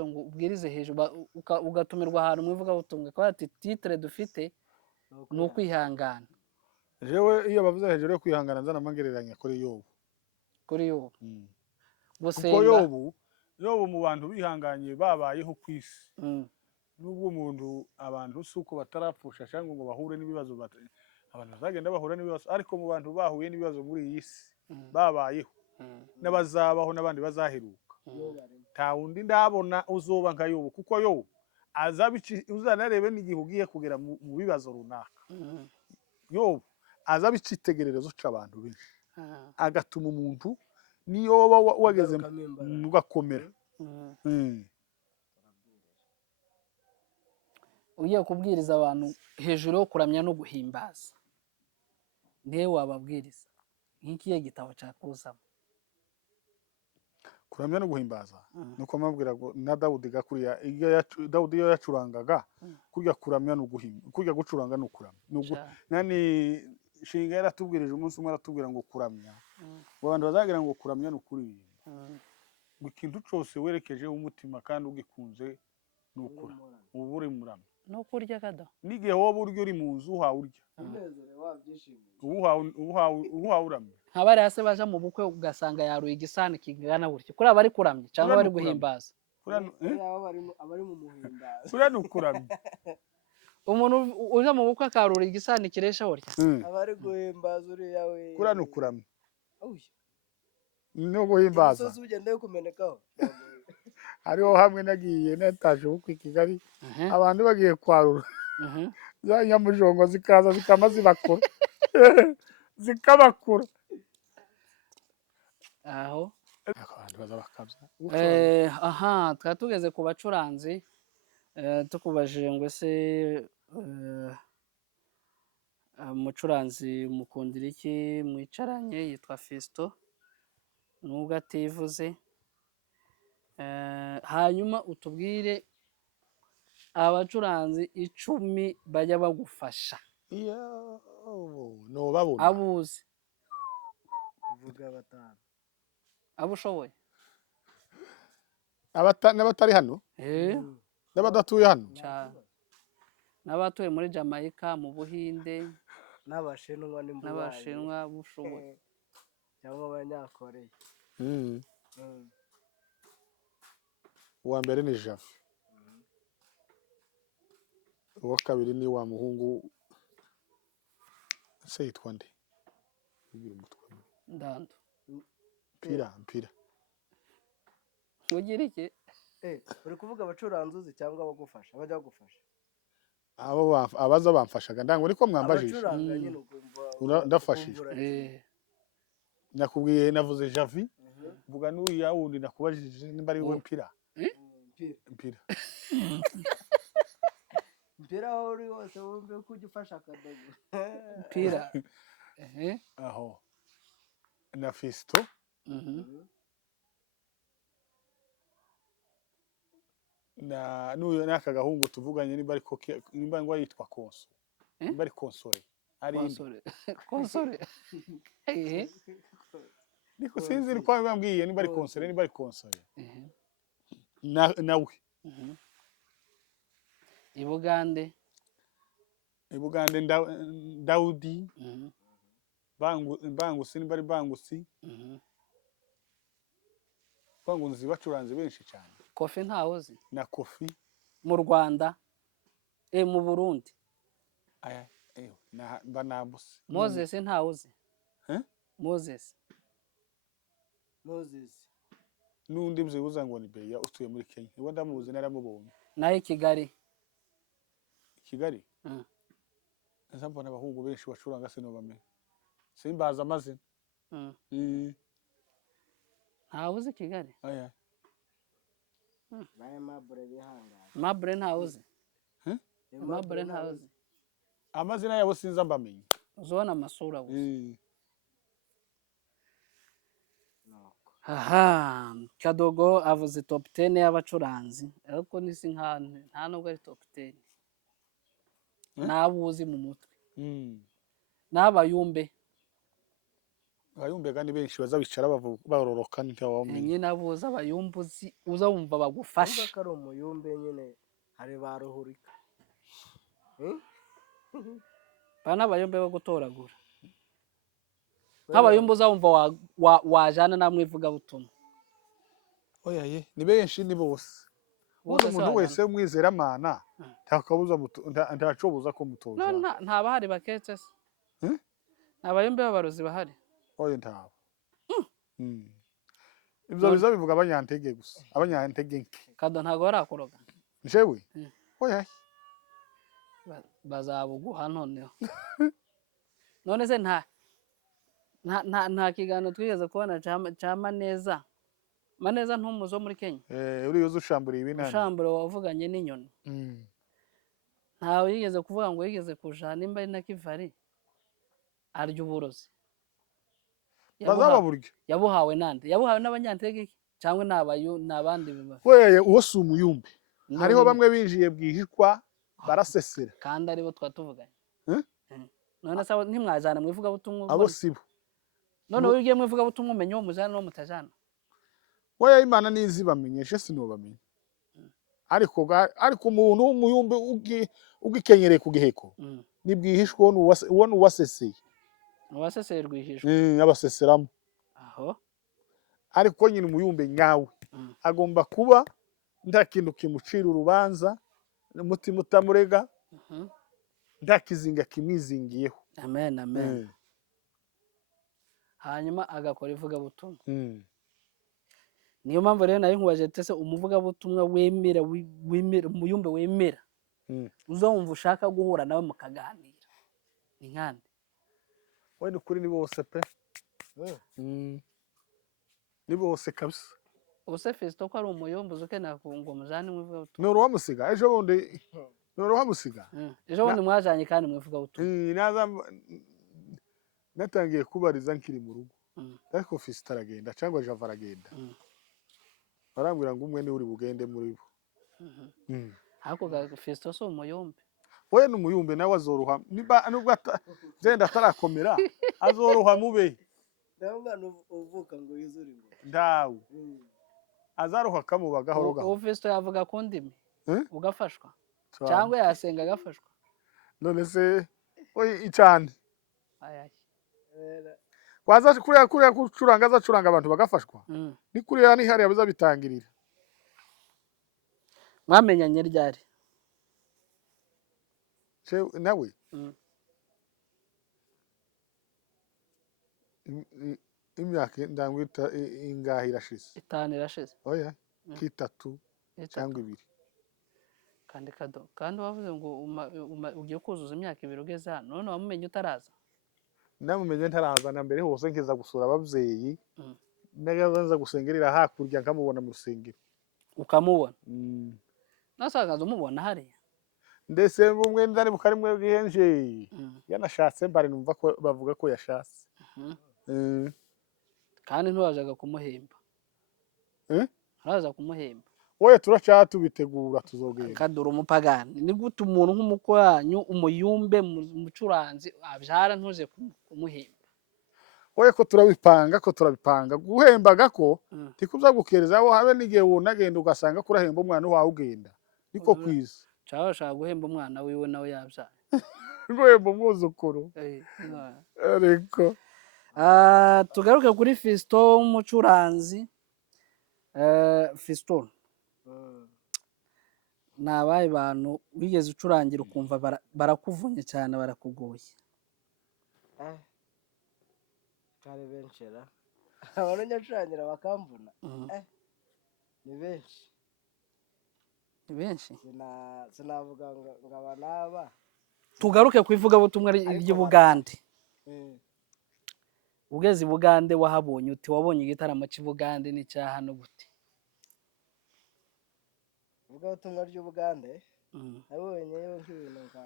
ngo ubwirize hejuru ugatumirwa ahantu mwivuga butumwa kwa ati titre dufite ni ukwihangana. Jewe iyo bavuze hejuru yo kwihangana nzana mangereranya kuri Yobu. Kuri Yobu. Kuko Yobu mu bantu bihanganye babayeho kwisi. Nubwo umuntu abantu suko batarapfusha cyangwa ngo bahure n'ibibazo abantu bazagenda bahura n'ibibazo ariko mu bantu bahuye n'ibibazo muri iyi si babayeho n'abazabaho n'abandi bazaheruka. Ta wundi ndabona uzoba nka Yobu kuko Yobu uzanarebe n'igihe ugiye kugera mu bibazo runaka. Yobu azabicitegererezo c'abantu benshi agatuma umuntu niyo wageze mugakomera. Ugiye kubwiriza abantu hejuru yo kuramya no guhimbaza ndewe wababwiriza nk'ikiye gitabo cyakuzamo kuramya no guhimbaza nuko mabwira ngo na Dawudi gakuriya Dawudi yo yacurangaga kurya kuramya no guhimba kurya gucuranga no kuramya nani shinga yaratubwirije umunsi umwe aratubwira ngo kuramya abantu bazagira ngo kuramya no kuririmba ikintu cyose werekeje umutima kandi ugikunze nukura ubure muramya no kurya kada n'igihe wowe uryo uri mu nzu uha urya unezere wabyishimiye uha uramya nk'abari hase baje mu bukwe ugasanga yaruye igisani kingana buryo kuri abari kuramya cyangwa bari guhimbaza abari mu muhimbaza kuri nukuramya umuntu uje mu bukwe akarura igisani kiresha buryo abari guhimbaza uri yawe kuri nukuramya no guhimbaza usoze ugende kumenekaho hariho hamwe nagiye nataje ubukwe Kigali abantu bagiye kwarura za nyamujongo zikaza zikamaze bakora zikabakura aho abantu baza bakabya aha twatugeze ku bacuranzi tukubajije ngo se umucuranzi mukundira iki mwicaranye yitwa Fisto nubwo ativuze hanyuma utubwire abacuranzi 10 bajya bagufasha no babona abuzi uvuga batanu abo ushoboye n'abatari hano n'abadatuye hano n'abatuye muri Jamaica mu Buhinde n'abashinwa bushoboye cyangwa abanyakoreya uwa mbere ni Javi uwa kabiri ni wa muhungu se yitwa nde ugira umutwe Ndando mpira ugira iki uri kuvuga abacuranzuzi cyangwa abagufasha bajya bagufasha abo abaza bamfashaga ndango niko mwambajije ndafashije nakubwiye navuze Javi vuga n'uriya wundi nakubajije nimba ari we mpira mpira uri wose wumve ko ugifasha akadogo mpira aho na Fisto na n'uyu naka gahungu tuvuganye nimba ngo yitwa Konso nimba ari Konsore ari Konsore niko sinzi ni kwa bambwiye nimba ari Konsore nimba ari Konsore nawe Ibugande Dawudi bangusi nimba ari bangusi banguzi bacuranze benshi cyane Kofi ntawuzi na Kofi mu Rwanda mu Burundi aya na banabuse Moses ntawuzi Moses n'undi mzibuza ngo ni Beya utuye muri Kenya niwe ndamuzi naramubonye naye Kigali nzambona abahungu benshi bacuranga se no bamenye simbaza amazina ntawuzi Kigali aya naye Mabure bihangana Mabure ntawuzi Mabure ntawuzi amazina yabo sinza mbamenye uzona amasura gusa aha Kadogo avuze top 10 y'abacuranzi ariko nisi nta nubwo ari top 10 nabuzi mu mutwe n'abayumbe abayumbe ni benshi baza bicara baroroka ntawamenya nyine abuza abayumbuzi uza wumva bagufasha ko ari umuyumbe nyine hari ba ruhurika bana abayumbe bo gutoragura nk'abayumbe uza wumva wajana namwe ivugabutumwa oya ye ni benshi ni bose umuntu wese umwizeramana ntacobuza ko mutoza nta bahari baketse se nta bayumbe b'abarozi bahari oya ntabo ibyo biza bivuga abanyantege gusa abanyantege nke kado ntago barakoroga njewe oya bazabuguha noneho none se nta kiganiro twigeze kubona cya Maneza ntumuzo muri Kenya uriyo ushamburiye ibinani ushambure wavuganye n'inyoni ntawe yigeze kuvuga ngo yigeze kuja nimba ari na Kivari arya uburozi bazaba buryo yabuhawe nande yabuhawe n'abanyantege cyangwa nabandi weye uwo si umuyumbe hariho bamwe binjiye bwihishwa barasesera kandi aribo twatuvuganye none se ntimwajana mwivuga butumwa abo sibo none wigiye mwivuga butumwa umenye uwo mujana no mutajana weye Imana nizi bamenyeshe sinobamenye ariko umuntu w'umuyumbe ugikenyereye ku giheko ni bwihishwa uwo nuwaseseye uwaseseye rwihishwa abaseseramo aho ariko nyine umuyumbe nyawe agomba kuba nta kintu kimucira urubanza n'umutima utamurega nta kizinga kimwizingiyeho amen hanyuma agakora ivugabutumwa niyo mpamvu rero nayo nkubaje tese umuvugabutumwa wemera umuyumbe wemera uzumva ushaka guhura nawe mukaganira ni nkande we ni kuri ni bose pe ni bose kabisa ubuse Fiston ko ari umuyumbe ukeneye ngo mujane mwivugabutumwa ni uruwamusiga ejo bundi ni uruwamusiga ejo bundi mwajanye kandi mwivugabutumwa natangiye kubariza nkiri mu rugo ariko Fiston aragenda cyangwa Java aragenda barambwira ngo umwe ni uri bugende muri bo ariko Fiston so umuyumbe we ni umuyumbe nawe azoruha nubwo zenda atarakomera azoruha mube ndabona uvuka ngo yuzure ngo ndawe azaruha kamuba gahoro uwo Fiston yavuga ku ndimi ugafashwa cyangwa yasenga agafashwa none se oyi icane waza kuriya gucuranga azacuranga abantu bagafashwa ni kuriya ni hariya bizabitangirira mwamenyanye ryari nawe imyaka ndangwita ingahe irashize 5 irashize oya kitatu cyangwa 2 kandi wavuze ngo ugiye kuzuza imyaka 2 ugeze hano none wamumenye utaraza namumenye ntaraza na mbere hose nkiza gusura abavyeyi nagaza gusengerera hakurya nkamubona mu rusengero ukamubona nasagaza umubona hariya ndetse bumwe ndani bukarimwe bwihenje yanashatse mbare numva ko bavuga ko yashatse kandi ntuwajaga kumuhemba araza kumuhemba wowe turacatubitegura tuzogenda kadura umupagani ni gute umuntu nk'umukwanyu umuyumbe umucuranzi abyara ntuje kumuhemba wowe ko turabipanga guhembaga ko tikuza gukereza aho habe n'igihe wunagenda ugasanga kurahemba umwana wawe ugenda niko kwiza cyangwa shaka guhemba umwana wiwe nawe yabyaye guhemba umwuzukuru ariko tugaruke kuri Fiston umucuranzi Fiston nabaye bantu wigeze ucurangira ukumva barakuvunye cyane barakugoye kare benshera abantu nyacurangira bakamvuna ni benshi sinavuga ngo abanaba tugaruke ku ivugabutumwa ry'Ubugande ugeze i Bugande wahabonye uti wabonye igitaramo cy'Ibugande n'icyaha no gute ivugabutumwa ry'Ubugande nabonye yo nk'ibintu nka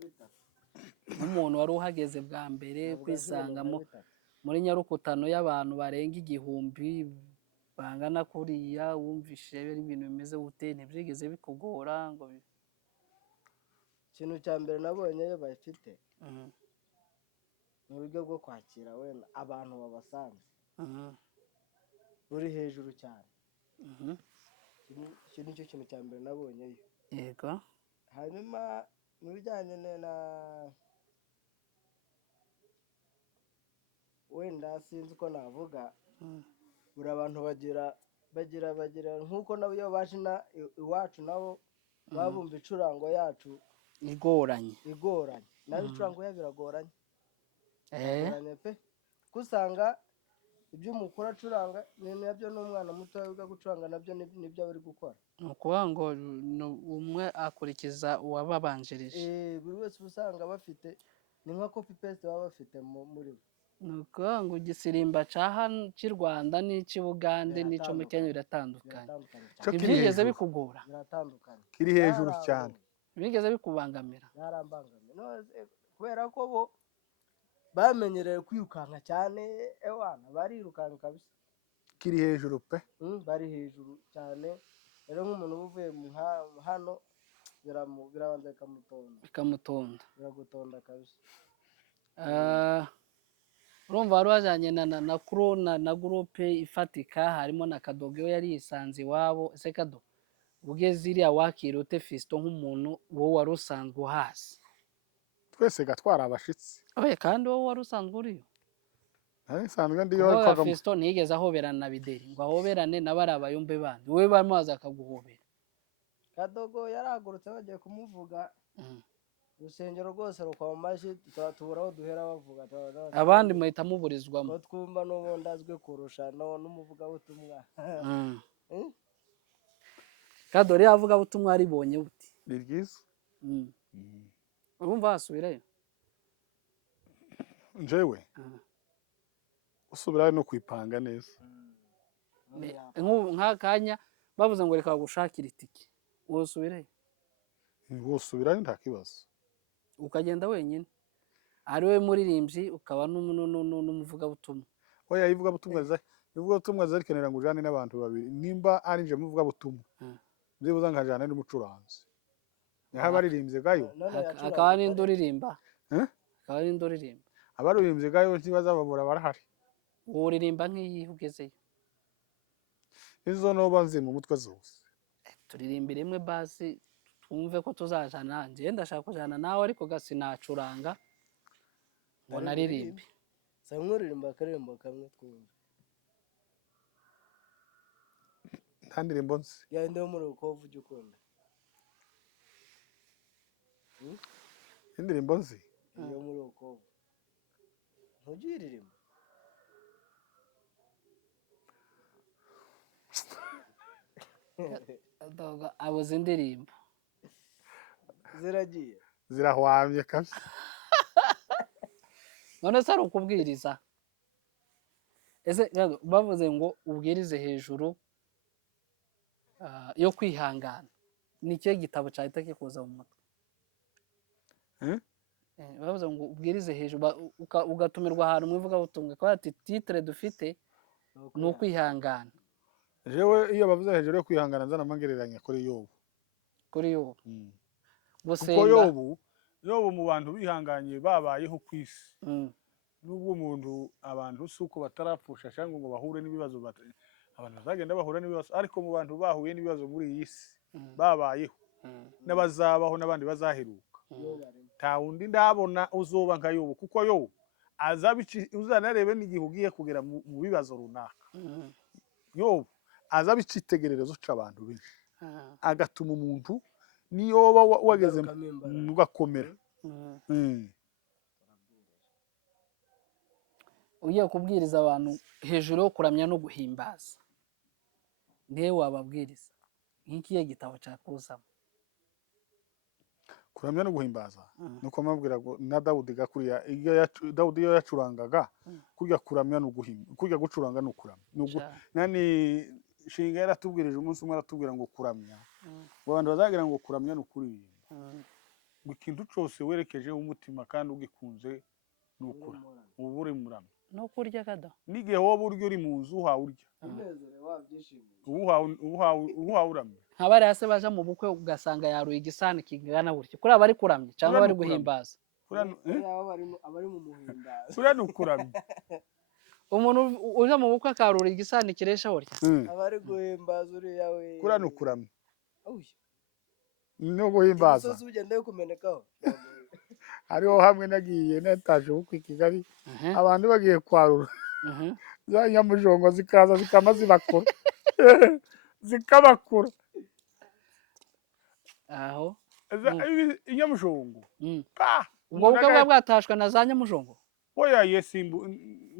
bitatu umuntu wari uhageze bwa mbere kwisangamo muri Nyarukutano y'abantu barenga 1000 bangana kuriya wumvishe ari ibintu bimeze gute ntibyigeze bikugora ngo ikintu cya mbere nabonye yo bafite mu buryo bwo kwakira wenda abantu babasanze buri hejuru cyane. Iki ni cyo kintu cya mbere nabonyeyo. yego. Hanyuma mu bijyanye na wenda sinzi uko navuga, buri abantu bagira nk'uko nabo iyo baje iwacu nabo baba bumva icurango yacu igoranye. naho icurango ya biragoranye. Biragoranye pe, kuko usanga ibyo umukuru acuranga nabyo n'umwana muto wiga gucuranga nabyo nibyo bari gukora. Ni ukuvuga ngo umwe akurikiza uwababanjirije. Buri wese usanga bafite ni nka copy paste baba bafite muri bo. Ni ukuvuga ngo igisirimba cy'i Rwanda n'icy'i Bugande n'icyo mu Kenya biratandukanye. Ntibyigeze bikugora? Biratandukanye. Kiri hejuru cyane. Bigeze bikubangamira? Byarambangamiye kubera ko bo bamenyereye kwirukanka cyane. Ewana barirukanka kabisa. Kiri hejuru pe. Bari hejuru cyane. Rero nk'umuntu uvuye hano birabanza bikamutonda. Biragutonda kabisa. Urumva wari wajyanye na Corona na groupe ifatika, harimo na Kadogo yari yisanze iwabo. Ese Kado, ugeze iriya wakira ute Fiston nk'umuntu wowe wari usanzwe uhazi? Twese gatwara abashitsi. Kandi wowe wari usanzwe uriyo? Nsanzwe ndiyo kwa Fiston ntiyigeze ahoberana na Bideri ngo ahoberane n'abari abayumbe bandi, wowe bamaze akaguhobera. Kadogo yaragurutse bagiye kumuvuga, urusengero rwose rukwa mu mashyi, turatubura aho duhera bavuga. Abandi muhita muburizwamo. Twumva n'ubundi azwi kurusha n'umuvugabutumwa. Kado rero avugabutumwa aribonye buti? Ni ryiza. Urumva wasubirayo? Njyewe usubirayo no kwipanga neza. Nk'akanya bavuze ngo reka gushakira itike, wosubirayo? Wosubirayo nta kibazo. Ukagenda wenyine ari we muririmbyi ukaba n'umuvugabutumwa? Oya, ivugabutumwa zarikenera ngo ujane n'abantu babiri. Nimba ari nje muvugabutumwa byibuza nkajana n'umucuranzi. Naho abaririmbye gayo akaba n'indi uririmba. Akaba n'indi uririmba. Abaririmbye gayo ntibazababura barahari. Wowe uririmba nk'iyi ugezeyo? Izo noba nzi mu mutwe zose. Turirimbira imwe basi twumve ko tuzajana. Njye ndashaka kujana nawe ariko gasinacuranga ngo naririmbe. Nkuririmba akaririmbo kamwe twumve. Nta ndirimbo nzi. Yandi yo muri uko uvuga ukunda. Indirimbo nzi? Yo muri uko ntugiririmba. Abuze indirimbo. Ziragiye. Zirahwamye kabisa. None se ari ukubwiriza? Ese bavuze ngo ubwirize hejuru yo kwihangana, ni ikihe gitabo cyahita kikuza mu mutwe? Bavuze ngo ubwirize hejuru ugatumirwa ahantu mu ivugabutumwa, ko ati titre dufite ni ukwihangana. Jewe iyo bavuze hejuru yo kwihangana nzana mangereranya kuri Yobu. Kuri Yobu? Kuko Yobu mu bantu bihanganye babayeho ku isi. Nubwo umuntu abantu usuko batarapfusha cyangwa ngo bahure n'ibibazo, abantu bazagenda bahura n'ibibazo, ariko mu bantu bahuye n'ibibazo muri iyi si babayeho n'abazabaho n'abandi bazaheruka, nta wundi ndabona uzoba nka Yobu. Kuko Yobu uzanarebe n'igihe ugiye kugera mu bibazo runaka, Yobu azaba icitegererezo c'abantu benshi, agatuma umuntu niyo wageze mugakomera. Ugiye kubwiriza abantu hejuru yo kuramya no guhimbaza, ndewe wababwiriza nk'ikiye gitabo cyakuzamo? Kuramya no guhimbaza nuko mabwira ngo na Dawudi gakuriya, Dawudi iyo yacurangaga kurya kuramya no guhimba, kurya gucuranga no kuramya. Nani Shinga yaratubwirije umunsi umwe, aratubwira ngo kuramya, abantu bazagira ngo kuramya no kuririmba. Ikintu cyose werekeje umutima kandi ugikunze nukura ubure muramya. No kurya Kado? N'igihe wowe urya uri mu nzu uhawe urya, uhawe uramya. Nk'abari hase baja mu bukwe ugasanga yaruye igisani kingana gutyo, kuri abari kuramya cyangwa bari guhimbaza? abari mu muhimbazo kuriya ni ukuramya. umuntu uje mu bukwe akarura igisani kiresha horya abari guhimbaza uriya we kuriya ni ukuramya Uy, no guhimbaza. umusozi ugenda kumenekaho Hariho hamwe nagiye nataje ubukwe i Kigali, abantu bagiye kwarura za nyamujongo zikaza zikama zibakura zikabakura aho inyamujongo. ubwo bukwe bwa bwatashwe na za nyamujongo. Oya yesimbu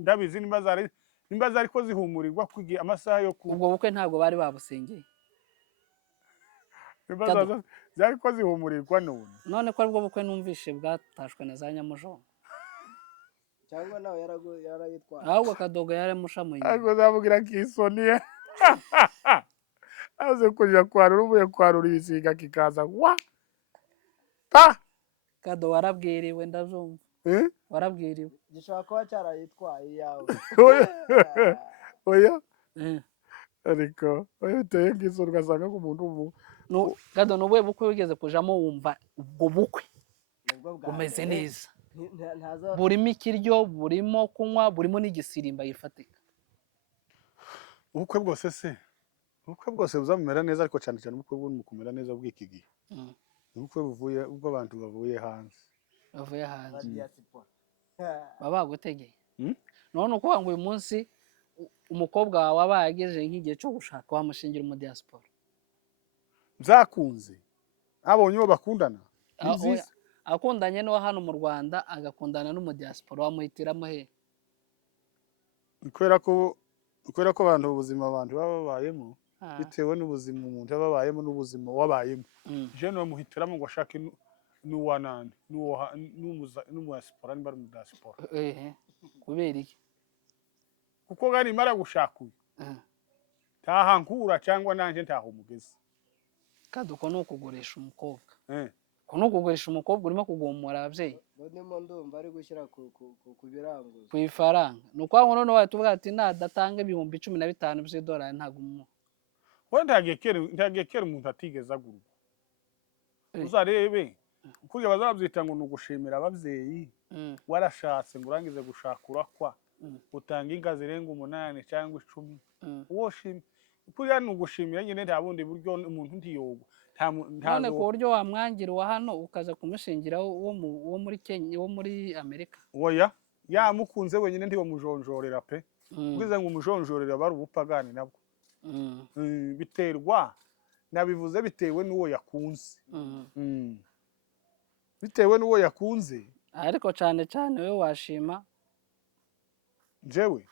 ndabizi nimba zari ko zihumurirwa kwigiye amasaha yo ku. Ubwo bukwe ntabwo bari babusengeye. Zari ko zihumurirwa none ko aribwo bukwe numvishe bwatashwe na za nyamujongo. cyangwa nawe yarayitwara ahubwo Kadogo yaramushamuye. Ariko zavugira kisoni aze kujya kwarura uvuye kwarura ibisiga kikaza wa Kado warabwiriwe ndazumva. Warabwiriwe. gishobora kuba cyarayitwaye yawe. Oya ariko biteye nk'isoni ugasanga nk'umuntu Kado n'ubuye bukwe wigeze kujamo wumva ubwo bukwe bumeze neza, burimo ikiryo, burimo kunywa, burimo n'igisirimba yifatika. Ubukwe bwose buzamera neza, ariko cyane cyane ubukwe bwo kumera neza bw'iki gihe ubukwe buvuye ubwo abantu bavuye hanze baba bagutegeye. none uko ngo uyu munsi umukobwa wawe aba yagejeje nk'igihe cyo gushaka wamushingira mu diaspora byakunze abonye uwo bakundana akundanye no hano mu Rwanda agakundana no mu diaspora wamuhitiramo he? kubera ko abantu ubuzima abantu baba babayemo bitewe n'ubuzima umuntu yababayemo n'ubuzima wabayemo. Je no muhitiramo ngo ashake n'uwanande n'umudiaspora niba ari mu diaspora. Kubera iki? Kuko gari mara gushaka uyu tahankura cyangwa nanje ntahumugeze. Kaduko no kugurisha umukobwa. Kuno kugurisha umukobwa urimo kugomora abavyeyi. Ndimo ndumva ari gushyira ku biranguzo. Ku ifaranga. Nuko ngo none watuvuga ati nadatanga ibihumbi 15 by'idolari ntago mu. Wenda ntagekera umuntu atigeza guru. Uzarebe kurya bazabyita ngo nugushimira abavyeyi warashatse ngo urangize gushakura kwa utanga inga zirenga 8 cyangwa 10 woshimye kurya nugushimira nyine nta bundi buryo umuntu ntiyogo none ku buryo wamwangira wa hano ukaza kumushingira wo muri Kenya wo muri Amerika. Oya yamukunze wenyine ndi bamujonjorera pe bwize ngo umujonjorera bari ubupagani nabwo biterwa nabivuze bitewe n'uwo yakunze bitewe n'uwo yakunze. Ariko cyane we washima jewe